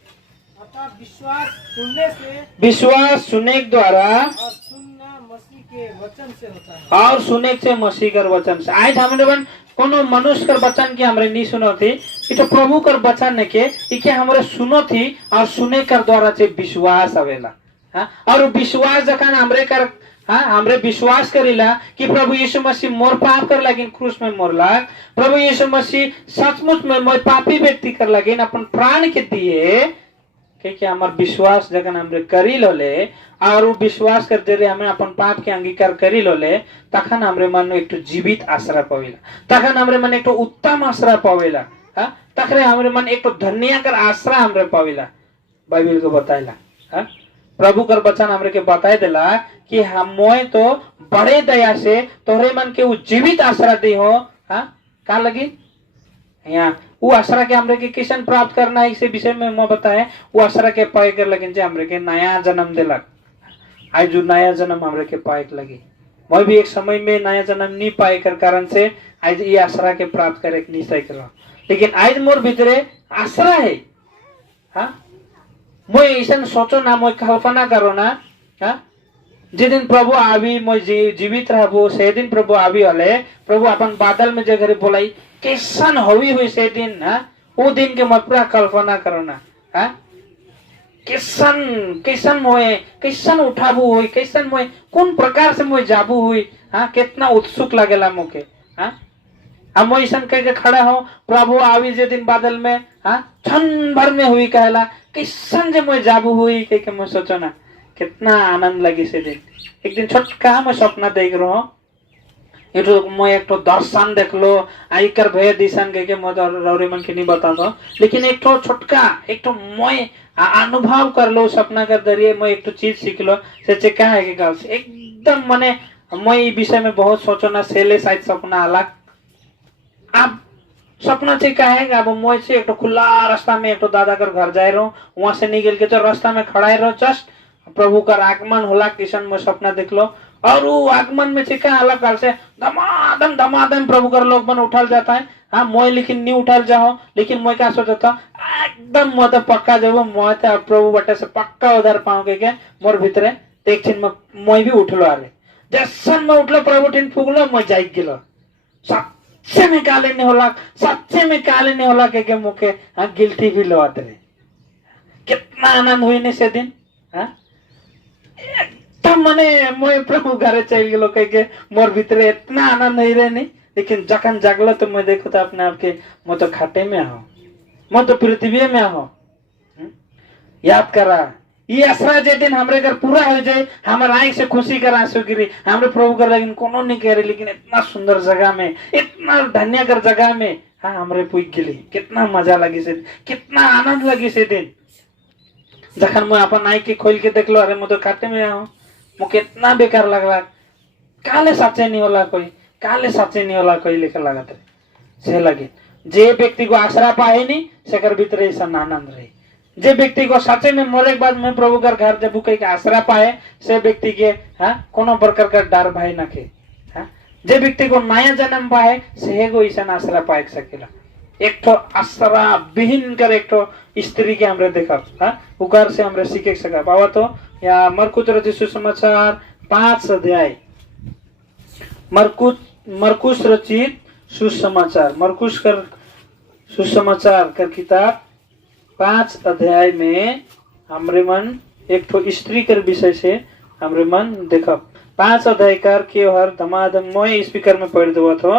विश्वास सुनने के द्वारा और सुनना मसीह के वचन से होता है, और सुने से मसीह कर वचन से। आज हमरे बन कोनो मनुष्य कर वचन के हमरे नहीं सुनो थी, ये तो प्रभु कर वचन के इके हमरे सुनो थी और सुने कर द्वारा से विश्वास आवेला। हाँ और विश्वास जखन हमरे कर हाँ हमरे विश्वास करेला कि प्रभु यीशु मसीह मोर पाप कर लगिन क्रूस में मोरला, प्रभु यीशु मसीह सचमुच में मोर पापी व्यक्ति कर लगिन अपन प्राण के दिए कि हमार विश्वास जखन हमरे करी लोले और वो विश्वास कर दे रहे हमें अपन पाप के अंगीकार करी लोले तखन हमरे मन एक तो जीवित आश्रय पावेला, तखन हमरे मन एक तो उत्तम आश्रय पावेला। हाँ तखरे हमरे मन एक तो धन्य कर आश्रय हमरे पावेला। बाइबल को बताएला हाँ प्रभु कर वचन हमरे के बताए देला कि हम मोए तो बड़े दया से तोहरे मन के वो जीवित आश्रय दे हो। हाँ का लगी यहाँ वो आश्रय के हमरे के किसन प्राप्त करना है इसे विषय में मैं बताए वो आश्रय के पाए कर लगे जे हमरे के नया जन्म दिलक। आज जो नया जन्म हमरे के पाए लगी मैं भी एक समय में नया जन्म नहीं पाए कर कारण से आज ये आश्रय के प्राप्त करे नहीं सही कर, लेकिन आज मोर भीतरे आश्रय है। हाँ मैं ऐसा सोचो ना मैं कल्पना करो ना हाँ जे दिन प्रभु आवी मैं जीवित रहबो से दिन प्रभु आवी हले प्रभु अपन बादल में जे घरे बोलाई कैसन होवी हुई से दिन। हाँ वो दिन के मैं पूरा कल्पना करो ना हाँ कैसन मोए कैसन उठाबू हुई कैसन मोए कौन प्रकार से मोए जाबू हुई। हाँ कितना उत्सुक लगेला मोके। हाँ हम ऐसा कह के खड़ा हो प्रभु आवी जे दिन बादल में हाँ क्षण भर में हुई कहला कैसन जे मोए जाबू हुई कह के मैं सोचो ना कितना आनंद लगी से दिन। एक दिन छोटका मैं सपना देख रहा हूँ मैं एक तो दर्शन देख लो आईकर भय दिशन के मैं तो रौरी मन के नहीं बताता, लेकिन एक तो छोटका एक तो मैं अनुभव कर लो सपना कर दरिए मैं एक तो चीज सीख लो से क्या है कि गाल से एकदम मने मैं इस विषय में बहुत सोचो ना सेले शायद सपना अलग अब सपना से क्या है अब मैं से एक तो खुला रास्ता में एक तो दादा कर घर जाए रहो वहां से निकल के तो रास्ता में खड़ा रहो जस्ट प्रभु का आगमन होला किशन में सपना देख लो और वो आगमन में से क्या अलग काल से धमाधम प्रभु कर लोग बन उठल जाता है। हाँ मैं लेकिन नहीं उठल जाओ लेकिन मैं क्या सोचा था एकदम मैं तो पक्का जब मैं तो प्रभु बटे से पक्का उधर पाऊंगे के मोर भीतरे एक छिन में मैं भी उठलो अरे जैसन में उठलो प्रभु टीन फूगलो मैं जाई गिलो सच्चे में काले नहीं होला सच्चे में काले नहीं होला के मुखे हाँ गिल्टी भी लो आते कितना आनंद हुई नहीं से दिन हाँ एकदम मने मैं प्रभु घरे चल गेलो कह के मोर भीतरे इतना आनंद नहीं रहे नहीं लेकिन जखन जागलो तो मैं देखो तो अपने आप के मैं तो खाटे में आहो मैं तो पृथ्वी में आहो याद करा ये असरा जे दिन हमरे घर पूरा हो जाए हमारे आंख से खुशी कर आंसू गिरी हमरे प्रभु कर लेकिन कोनो नहीं कह रहे लेकिन इतना सुंदर जगह में इतना धन्य कर जगह में हाँ हमरे पुग गेली कितना मजा लगी से कितना आनंद लगी से दिन जखन मैं अपन आंख के खोल के देख लो अरे मैं तो खाटे में आहो मुझे इतना बेकार लगला काले सच्चे नहीं होला कोई काले सच्चे नहीं होला कोई लेकर लगा से लगे जे व्यक्ति को आसरा पाए नहीं सेकर भीतर ऐसा आनंद रहे जे व्यक्ति को सच्चे में मोरे के बाद में प्रभु कर घर जब कहीं आसरा पाए से व्यक्ति के हाँ कोनो प्रकार का डर भाई न के हाँ जे व्यक्ति को नया जन्म पाए से को ऐसा आसरा पाए सकेला एक तो आसरा विहीन कर एक तो स्त्री के हमरे देखा हाँ उकार से हमरे सीखे सका पावा तो या मरकुस रचित सुसमाचार 5 अध्याय मरकुस रचित सुसमाचार मरकुस कर सुसमाचार कर किताब 5 अध्याय में हमरे मन एक तो स्त्री कर विषय से हमरे मन देखो 5 अध्याय कर के हर धमाधम मैं स्पीकर में पढ़ दो तो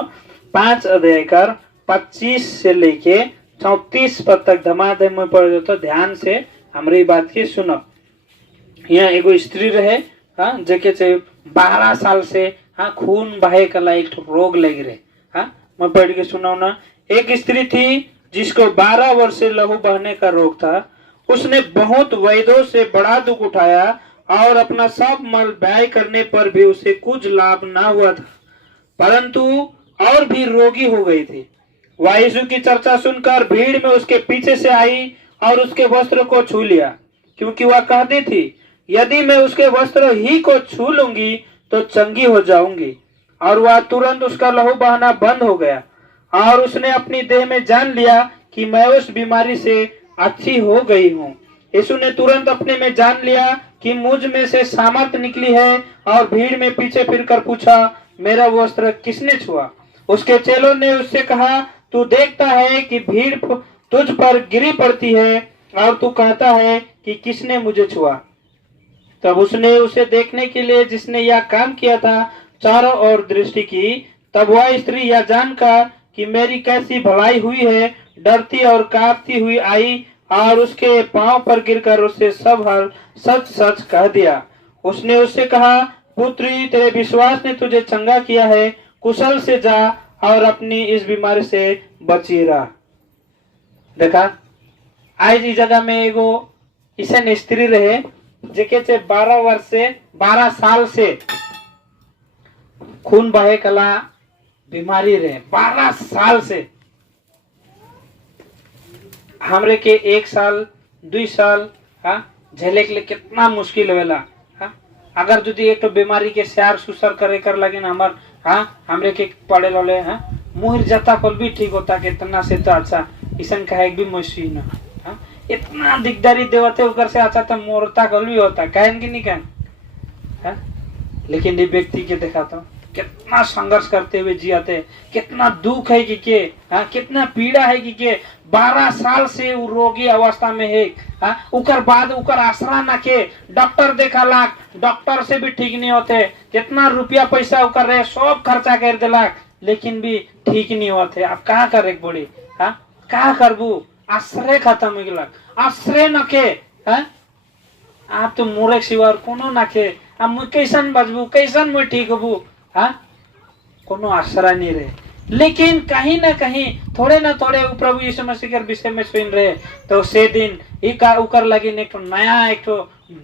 5 अध्याय कर 25 से लेके 34 पद तक धमाधम में पढ़ दो तो ध्यान से हमारी बात की सुनो। यहाँ एगो स्त्री रहे हाँ जेके 12 साल से हाँ खून बहे कला एक रोग लग रहे हाँ मैं पढ़ के सुनाऊ ना। एक स्त्री थी जिसको 12 वर्ष से लहू बहने का रोग था। उसने बहुत वैद्यों से बड़ा दुख उठाया और अपना सब मल व्यय करने पर भी उसे कुछ लाभ ना हुआ था, परंतु और भी रोगी हो गई थी। वह यीशु की चर्चा सुनकर भीड़ में उसके पीछे से आई और उसके वस्त्र को छू लिया, क्योंकि वह कहती थी यदि मैं उसके वस्त्र ही को छू लूंगी तो चंगी हो जाऊंगी। और वह तुरंत उसका लहू बहना बंद हो गया और उसने अपनी देह में जान लिया कि मैं उस बीमारी से अच्छी हो गई हूँ। यीशु ने तुरंत अपने में जान लिया कि मुझ में से सामर्थ निकली है और भीड़ में पीछे फिरकर पूछा मेरा वस्त्र किसने छुआ। उसके चेलों ने उससे कहा तू देखता है कि भीड़ तुझ पर गिरी पड़ती है और तू कहता है कि किसने मुझे छुआ। तब उसने उसे देखने के लिए जिसने यह काम किया था चारों ओर दृष्टि की। तब वह स्त्री यह जानकर कि मेरी कैसी भलाई हुई है डरती और कांपती हुई आई और उसके पांव पर गिरकर उससे सब हाल सच सच कह दिया। उसने उससे कहा पुत्री तेरे विश्वास ने तुझे चंगा किया है, कुशल से जा और अपनी इस बीमारी से बची रहा। देखा आज इस जगह में एगो ऐसा स्त्री रहे जेके 12 साल से खून बहे कला बीमारी रहे 12 साल से। हमरे के 1 साल 2 साल हाँ झेले के लिए कितना मुश्किल होगा हाँ। अगर जो एक तो बीमारी के सैर सुसर करे कर लगे ना हमार हाँ हमरे के पड़े लोले हाँ मुहिर जाता कल भी ठीक होता कितना से तो अच्छा ईसन का एक भी मशीन हाँ इतना दिकदारी देवते उकर से अच्छा तो मोरता कल भी होता कहन की नहीं कहन हाँ। लेकिन ये व्यक्ति के देखा तो कितना संघर्ष करते हुए जियाते कितना दुख है कि हाँ कितना पीड़ा है कि 12 साल से वो रोगी अवस्था में है हाँ। उकर बाद उकर आसरा न के डॉक्टर देखा लाख डॉक्टर से भी ठीक नहीं होते जितना रुपया पैसा उकर रहे सब खर्चा कर दिलाक लेकिन भी ठीक नहीं होते। अब कहा करे बड़ी हाँ कहा करबू आश्रय खत्म हो गया आश्रय न के हाँ आप तो मोरे सिवा कोनो न के अब मुझ कैसन बचबू कैसन मुझ ठीक हबू हाँ कोनो आसरा नहीं रहे। लेकिन कहीं ना कहीं थोड़े ना थोड़े वो प्रभु यीशु मसीह के विषय में सुन रहे, तो से दिन उकर लगी एक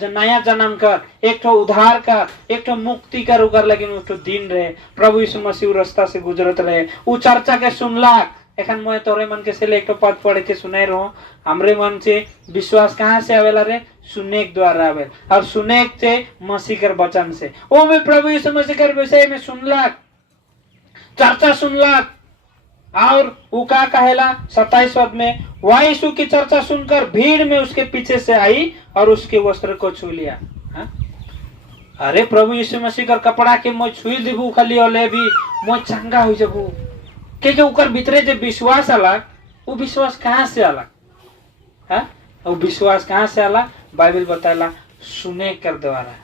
नया जन्म कर, एक उद्धार कर, एक मुक्ति कर उकर लगी एक दिन रहे। प्रभु यीशु मसीह रास्ता से गुजरत रहे, वो चर्चा के सुनलाक। एखन मैं तोरे मन के से एक पद पढ़ के सुनाई रहो। हमरे मन से विश्वास कहाँ से आवेला रे? सुने के द्वारा आवे, और सुने से मसीह कर वचन से। ओ मैं प्रभु यीशु मसीह के विषय में सुनलाक, चर्चा सुनलाक, और वो क्या कहेला 27 पद में, वह यीशु की चर्चा सुनकर भीड़ में उसके पीछे से आई और उसके वस्त्र को छू लिया। अरे प्रभु यीशु मसीह का कपड़ा के मैं छुई देबू खाली ओले भी मैं चंगा हो जाबू, क्योंकि उकर भीतरे जो विश्वास अलग, वो विश्वास कहाँ से अलग? वो विश्वास कहाँ से अलग? बाइबल बताला सुने कर द्वारा,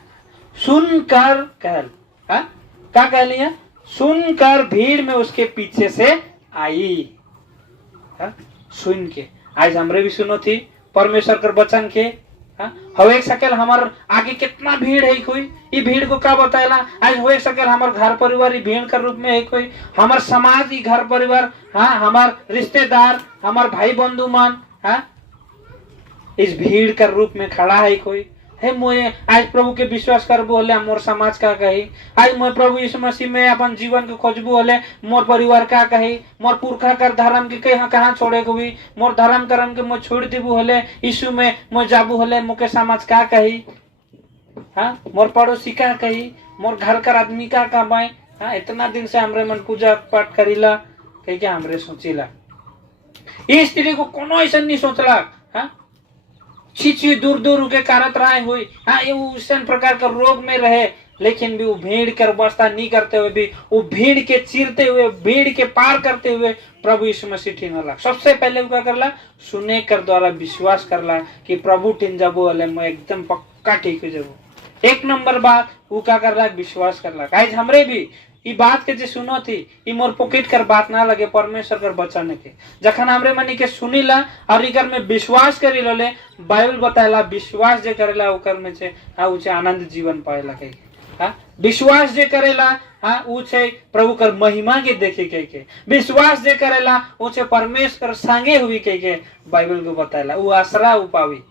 सुनकर कहल, क्या कह लिया? सुनकर भीड़ में उसके पीछे से आई। सुन के आज हमरे भी सुनो थी परमेश्वर कर वचन के। हो सकेल हमार आगे कितना भीड़ है कोई, ये भीड़ को क्या बताएला? आज हो सकेल हमार घर परिवार भीड़ के रूप में है कोई, हमार समाज ही घर परिवार, हमार रिश्तेदार, हमार भाई बंधु मन, इस भीड़ के रूप में खड़ा है कोई। है मोए आज प्रभु के विश्वास करबू होले मोर समाज का कही, आज मैं प्रभु यीशु मसीह में अपन जीवन के खोजबू होले मोर परिवार का कही, मोर पुरखा कर धर्म के कहाँ छोड़े को भी, मोर धर्म कर्म के मैं छोड़ देबू होले यीशु में मैं जाबू होले मोके समाज का कही, मोर पड़ोसी का कही, मोर घर कर आदमी का कमाए। इतना दिन से हमरे मन पूजा पाठ करीला कही के हमरे सोचिला। इस स्त्री को कोनो ऐसा नहीं सोचला, छी दूर दूर के कारत रहे हुई, ये उस प्रकार का रोग में रहे, लेकिन भी वो भीड़ कर व्यवस्था नहीं करते हुए भी, वो भीड़ के चीरते हुए, भीड़ के पार करते हुए प्रभु यीशु मसीह ठीक होला। सबसे पहले वो क्या करला? सुने कर द्वारा विश्वास करला कि प्रभु ठीक जाबो हले, मैं एकदम पक्का ठीक हो जाबो। एक नंबर बात वो क्या करला? विश्वास करला। आज हमरे भी ई बात के जे सुनो थी, ई मोर पॉकेट कर बात ना लगे, परमेश्वर कर बचाने के जखन हमरे मनी के सुनीला और इकर में विश्वास करी लोले, बाइबल बताएला विश्वास जे करेला ओकर में से उचे आनंद जीवन पाएला के। विश्वास जे करेला उचे प्रभु कर महिमा के देखे के, विश्वास जे करेला उचे परमेश्वर संगे हुई के बाइबल को बताएला उ आसरा उपावी।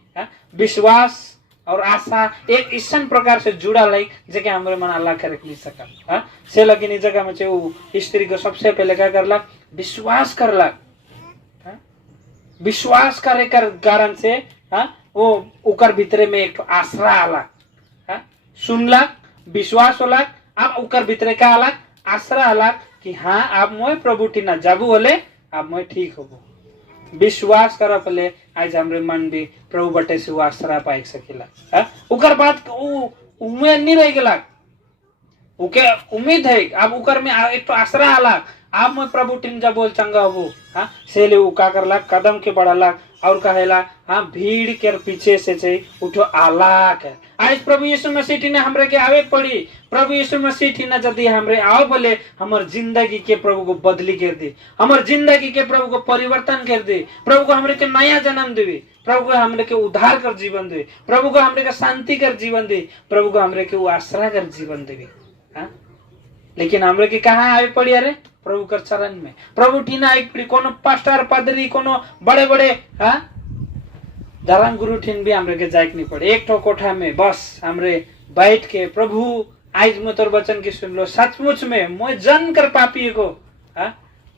विश्वास और आशा एक इसन प्रकार से जुड़ा लाई जे हमारे मन अल्लाह के रख ली सकल। से लगिन इस जगह में वो स्त्री को सबसे पहले क्या करला? विश्वास करला। विश्वास करे कर कारण से वो उकर भीतरे में एक आसरा आला, सुनला, विश्वास होला, अब उकर भीतरे का आला? आसरा आला कि हाँ अब मैं प्रभु टीना जाबू होले, अब मैं ठीक होबो। विश्वास कर पहले आज हमरे मन भी प्रभु बटे से वो आसरा पाई सकेला। उकर बात उम्मीद नहीं रह गला, उके उम्मीद है अब उकर में एक तो आसरा आला, अब मैं प्रभु टीन जा बोल चंगा हो। से ले उ का करला? कदम के बढ़ाला और कहेला भीड़ के पीछे से उठो आला के। आज प्रभु यीशु मसीह टीना हमरे के आवे पड़ी, प्रभु यीशु मसीह टीना यदि हमरे आओ बोले हमर जिंदगी के प्रभु को बदली कर दे, हमर जिंदगी के प्रभु को परिवर्तन कर दे, प्रभु को हमरे के नया जन्म देवे, प्रभु को हमरे के उद्धार कर जीवन दे, प्रभु को हमरे के शांति कर जीवन दे, प्रभु को हमरे के आसरा कर जीवन देवे। लेकिन हमरे के कहाँ आवे पड़ी? अरे प्रभु कर चरण में। प्रभु टीना एक पड़ी, कोनो पास्टर पादरी, कोनो बड़े बड़े धर्म गुरु ठीन भी हमरे के जाए नहीं पड़े। एक तो कोठा में बस हमरे बैठ के प्रभु आज मैं तोर वचन की सुन लो, सचमुच में मैं जन कर पापी को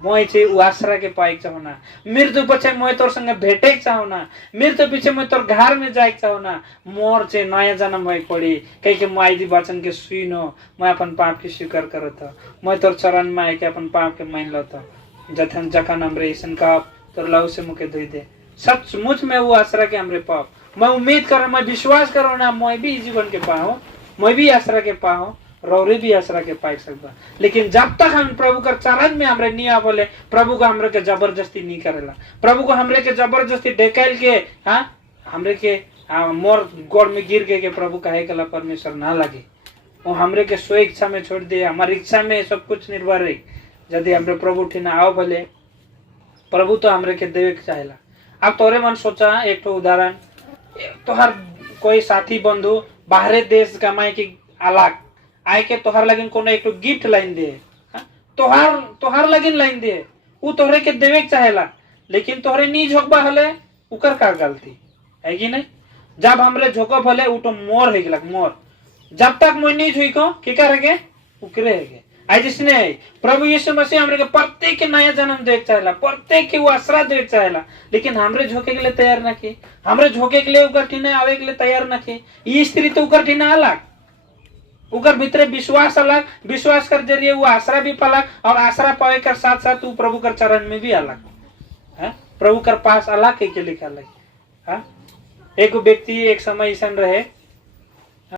मैं चाहिँ आसरा के पाए चाहना, मृत्यु पछि मैं तोर संगे भेटे चाहना, मृत्यु पीछे मैं तोर घर में जाए चाहना, मोर चाहिँ नया जन्म भई पड़ी कहीं मैं आईदी वचन के सुनो, मैं अपन पाप की स्वीकार करो था, मैं तोर चरण में आके अपन पाप के मान लो था, जखन जखन हमरे ईसन का तोर लहू से मुके धोई दे। सचमुच में वो आसरा के हमरे पाप, मैं उम्मीद करो, मैं विश्वास करो ना, मैं भी जीवन के पाऊं, मैं भी आसरा के पाऊं, रौरे भी आसरा के पाई सकता। लेकिन जब तक हम प्रभु का चरण में हमरे नहीं बोले, प्रभु को हमरे के जबरदस्ती नहीं करेला, प्रभु को हमरे के जबरदस्ती ढकेल के हमरे के मोर गोड़ में गिर गए के प्रभु कहे के परमेश्वर ना लगे, वो हमरे के स्व इच्छा में छोड़ दे, हमारी इच्छा में सब कुछ निर्भर है। यदि हमरे प्रभु ठीना आओ भले, प्रभु तो हमरे के देवे के चाहेला। अब तोरे मन सोचा एक तो उदाहरण, तो हर कोई साथी बंधु बाहरे देश कमाए की अलग आए के तोहर लगिन कोनो एक गिफ्ट लाइन दे, तोहार लगिन लाइन दे, उ तोहरे के देवे के चाहेला, लेकिन तोहरे नी झोंकबा हले उकर का गलती है कि नहीं। जब हमरे झोंकब हले उ तो मोर है गिलक मोर, जब तक मोर नी झुको की करेगे उकरे है। आज इसने प्रभु यीशु मसीह हमरे के प्रत्येक के नया जन्म दे चाहेला, प्रत्येक के वो आसरा दे चाहेला, लेकिन हमरे झोंके के लिए तैयार ना की, हमरे झोंके के लिए उकर ठीना आवे के लिए तैयार ना की। ये स्त्री तो उकर ठीना अलग, उकर भीतरे विश्वास अलग, विश्वास कर जरिए वो आसरा भी पालक, और आसरा पावे कर साथ साथ वो प्रभु कर चरण में भी अलग है, प्रभु कर पास अलग के लिखा है। एक व्यक्ति एक समय ऐसा रहे